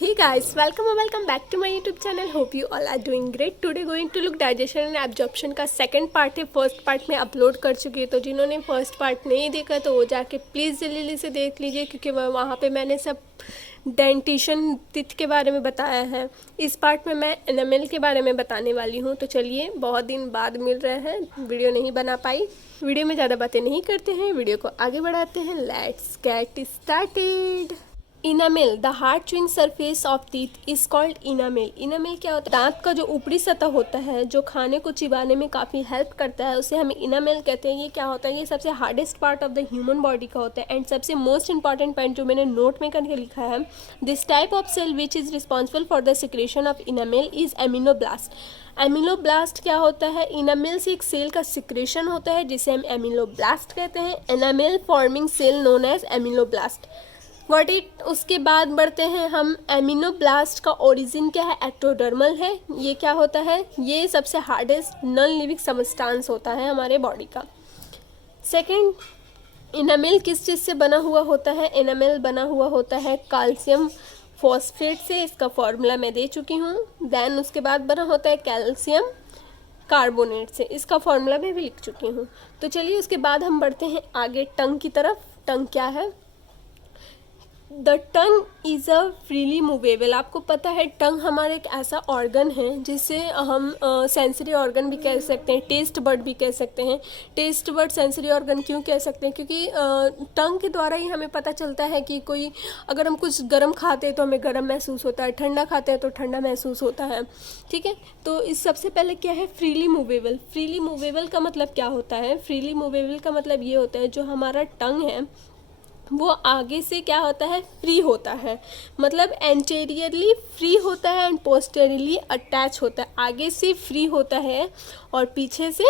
Hey guys, welcome or welcome back to my YouTube channel. Hope you all are doing great. Today going to look digestion and absorption का second part है. First part में upload कर चुकी है, तो जिन्होंने first part नहीं देखा तो वो जाके प्लीज़ जल्दी से देख लीजिए, क्योंकि वहाँ पे मैंने सब डेंटिशन टिथ के बारे में बताया है. इस पार्ट में मैं एनामेल के बारे में बताने वाली हूँ. तो चलिए, बहुत दिन बाद मिल रहे हैं, वीडियो नहीं बना पाई. वीडियो में ज़्यादा बातें नहीं करते हैं, वीडियो को आगे बढ़ाते हैं. Let's get started. Enamel, the hard chewing surface of teeth is called enamel. Enamel क्या होता है? दांत का जो ऊपरी सतह होता है, जो खाने को चिबाने में काफ़ी हेल्प करता है, उसे हम इनामेल कहते हैं. ये क्या होता है? ये सबसे hardest part of the human body का होता है. एंड सबसे मोस्ट इंपॉर्टेंट पॉइंट जो मैंने नोट में करके लिखा है, this type of cell which is responsible for the secretion of enamel is ameloblast. Ameloblast क्या होता है? इनामेल से एक सेल का सिक्रेशन होता है जिसे हम एमिनोब्लास्ट कहते हैं. Enamel forming cell known as ameloblast. What it. उसके बाद बढ़ते हैं हम. एमिनोब्लास्ट का ओरिजिन क्या है? एक्टोडर्मल है. ये क्या होता है? ये सबसे हार्डेस्ट नॉन लिविंग सबस्टांस होता है हमारे बॉडी का. सेकंड, इनामेल किस चीज़ से बना हुआ होता है? इनामेल बना हुआ होता है कैल्शियम फॉस्फेट से. इसका फॉर्मूला मैं दे चुकी हूँ. देन उसके बाद बना होता है कैल्शियम कार्बोनेट से. इसका फॉर्मूला मैं भी लिख चुकी हूँ. तो चलिए, उसके बाद हम बढ़ते हैं आगे टंग की तरफ. टंग क्या है? The tongue is a freely movable. आपको पता है टंग हमारा एक ऐसा ऑर्गन है जिसे हम सेंसरी ऑर्गन भी कह सकते हैं, टेस्ट बर्ड भी कह सकते हैं. टेस्ट बर्ड सेंसरी ऑर्गन क्यों कह सकते हैं? क्योंकि टंग के द्वारा ही हमें पता चलता है कि कोई, अगर हम कुछ गर्म खाते हैं तो हमें गर्म महसूस होता है, ठंडा खाते हैं तो ठंडा महसूस होता है. ठीक है, तो इस सबसे पहले क्या है? Freely movable. फ्रीली मूवेबल का मतलब क्या होता है? फ्रीली मूवेबल का मतलब ये होता है, जो हमारा टंग है वो आगे से क्या होता है? फ्री होता है. मतलब एंटेरियरली फ्री होता है एंड पोस्टेरियरली अटैच होता है. आगे से फ्री होता है और पीछे से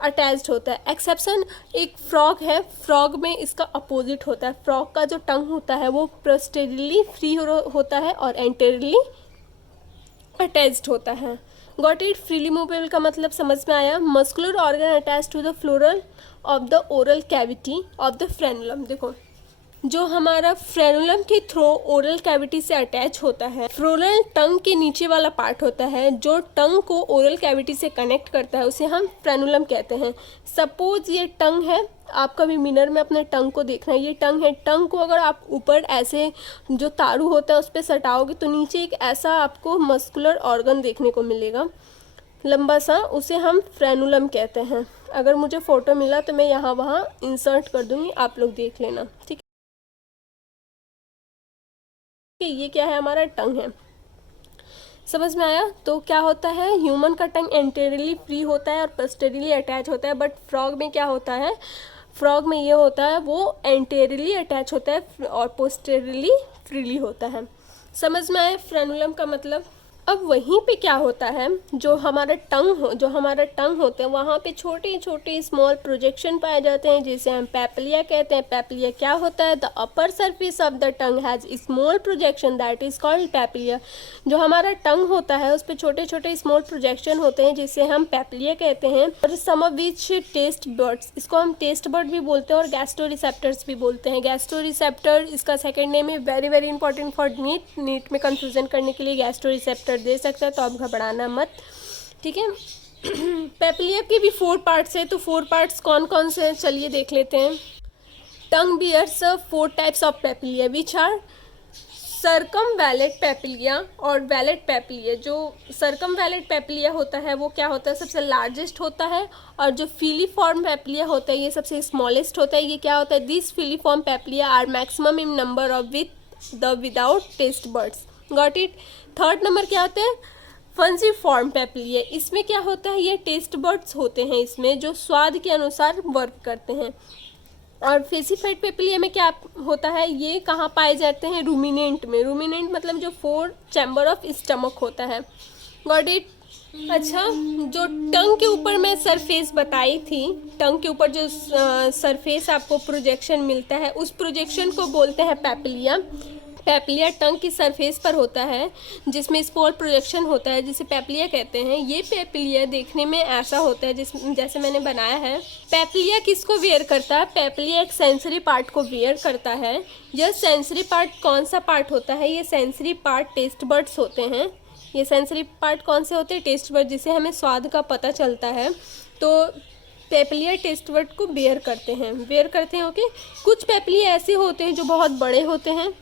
अटैच्ड होता है. एक्सेप्शन एक फ्रॉग है. फ्रॉग में इसका अपोजिट होता है. फ्रॉग का जो टंग होता है वो पोस्टेरियरली फ्री होता है और एंटेरियरली अटैच्ड होता है. Got it. फ्रीली मूवेबल का मतलब समझ में आया. Muscular organ attach to the floral of the oral cavity of the frenulum. देखो, जो हमारा फ्रेनुलम के थ्रो ओरल कैविटी से अटैच होता है. फ्लोरल टंग के नीचे वाला पार्ट होता है जो टंग को ओरल कैविटी से कनेक्ट करता है, उसे हम फ्रेनुलम कहते हैं. सपोज ये टंग है. आप कभी मिरर में अपने टंग को देखना है. ये टंग है. टंग को अगर आप ऊपर ऐसे जो तारू होता है उस पर सटाओगे तो नीचे एक ऐसा आपको मस्कुलर ऑर्गन देखने को मिलेगा, लंबा सा. उसे हम फ्रेनुलम कहते हैं. अगर मुझे फ़ोटो मिला तो मैं यहाँ वहाँ इंसर्ट कर दूँगी, आप लोग देख लेना. ठीक है, ये क्या है? हमारा टंग है. समझ में आया? तो क्या होता है? ह्यूमन का टंग एंटेरियरली फ्री होता है और पोस्टेरियरली अटैच होता है. बट फ्रॉग में क्या होता है? फ्रॉग में ये होता है, वो एंटेरियरली अटैच होता है और पोस्टेरियरली फ्रीली होता है. समझ में आया फ्रेनुलम का मतलब? अब वहीं पे क्या होता है, जो हमारा टंग होता है वहाँ पे छोटे छोटे स्मॉल प्रोजेक्शन पाए जाते हैं जिसे हम पैपिलिया कहते हैं. पैपिलिया क्या होता है? The upper surface of the tongue has small projection that is called papilla. जो हमारा टंग होता है उस पर छोटे छोटे स्मॉल प्रोजेक्शन होते हैं जिसे हम पैपिलिया कहते हैं. और सम ऑफ विच टेस्ट बर्ड्स, इसको हम टेस्ट बर्ड भी बोलते हैं और गैस्ट्रो रिसेप्टर्स भी बोलते हैं. गैस्ट्रो रिसेप्टर इसका सेकेंड नेम है. Very very important for NEET में कंफ्यूजन करने के लिए गैस्ट्रो रिसेप्टर दे सकता है, तो आप घबराना मत. ठीक है. पेपिलिया के भी 4 पार्ट्स हैं, तो 4 पार्ट्स कौन कौन से हैं चलिए देख लेते हैं. Tongue bears 4 types of papilla which are circumvallate papilla और वैलेट पेपिलिया. जो सर्कमवैलेट पेपिलिया होता है वो क्या होता है? सबसे लार्जेस्ट होता है. और जो फीलीफॉर्म पेपिलिया होता है ये सबसे स्मॉलेस्ट होता है. ये क्या होता है? This filiform papilla are maximum in number of without taste buds. Got it. Third number क्या होता है? फंजीफॉर्म पेपिलिया. इसमें क्या होता है? ये टेस्ट बर्ड्स होते हैं इसमें, जो स्वाद के अनुसार वर्क करते हैं. और फेसिफाइड पेपिलिया में क्या होता है? ये कहाँ पाए जाते हैं? रूमिनेंट में. रूमिनेंट मतलब जो 4 चैम्बर ऑफ स्टमक होता है. Got it. अच्छा, जो टंग के ऊपर मैं सरफेस बताई थी, टंग के ऊपर जो सरफेस आपको प्रोजेक्शन मिलता है उस प्रोजेक्शन को बोलते हैं पेपिलिया. पेपलिया टंग की सरफेस पर होता है जिसमें स्पोर प्रोजेक्शन होता है, जिसे पेपलिया कहते हैं। ये पेपलिया देखने में ऐसा होता है जैसे मैंने बनाया है। पेपलिया किसको वेयर करता है? पेपलिया एक सेंसरी पार्ट को वेयर करता है। यह सेंसरी पार्ट कौन सा पार्ट होता है? ये सेंसरी पार्ट टेस्ट बड्स होते हैं। ये सेंसरी पार्ट कौन से होते हैं? टेस्ट बड, जिससे हमें स्वाद का पता चलता है। तो पेपलिया टेस्ट बड को वेयर करते हैं। ओके, कुछ पेपलिया ऐसे होते हैं जो बहुत बड़े होते हैं,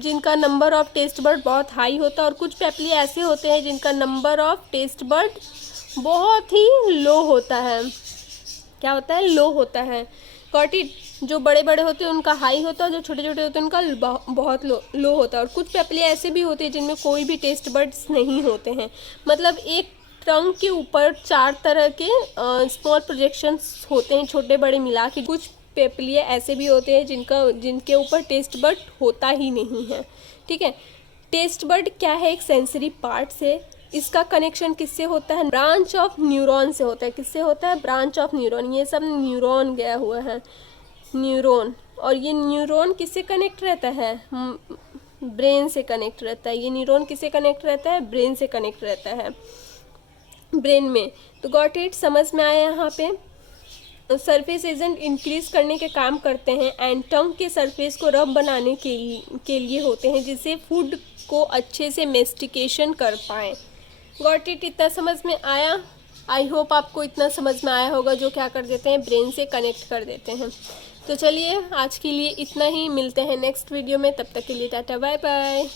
जिनका नंबर ऑफ टेस्ट बर्ड बहुत हाई होता है, और कुछ पेपलिया ऐसे होते हैं जिनका नंबर ऑफ टेस्ट बर्ड बहुत ही लो होता है। क्या होता है? लो होता है। Got it? जो बड़े बड़े होते हैं उनका हाई होता है, जो छोटे छोटे होते हैं उनका बहुत लो होता है। और कुछ पेपलिया ऐसे भी होते हैं जिनमें कोई भी टेस्ट बर्ड्स नहीं होते हैं। मतलब एक टंग के ऊपर 4 तरह के स्मॉल प्रोजेक्शंस होते हैं, छोटे बड़े मिला के। कुछ पेपलिया ऐसे भी होते हैं जिनके ऊपर टेस्ट बड होता ही नहीं है। ठीक है, टेस्ट बड क्या है? एक सेंसरी पार्ट से। इसका कनेक्शन किससे होता है? ब्रांच ऑफ न्यूरॉन से होता है। किससे होता है? Branch of neuron. ये सब न्यूरॉन गया हुआ है, न्यूरॉन। और ये न्यूरॉन किससे कनेक्ट रहता है? ब्रेन से कनेक्ट रहता है। ये न्यूरॉन किससे कनेक्ट रहता है? ब्रेन से कनेक्ट रहता है, ब्रेन में। तो गॉट इट? समझ में आया यहाँ पे? सरफेस एजेंट इंक्रीज करने के काम करते हैं एंड टंग के सरफेस को रफ बनाने के लिए होते हैं, जिससे फूड को अच्छे से मेस्टिकेशन कर पाएँ। Got it? इतना समझ में आया? आई होप आपको इतना समझ में आया होगा। जो क्या कर देते हैं? ब्रेन से कनेक्ट कर देते हैं। तो चलिए आज के लिए इतना ही, मिलते हैं नेक्स्ट वीडियो में। तब तक के लिए टाटा बाय बाय।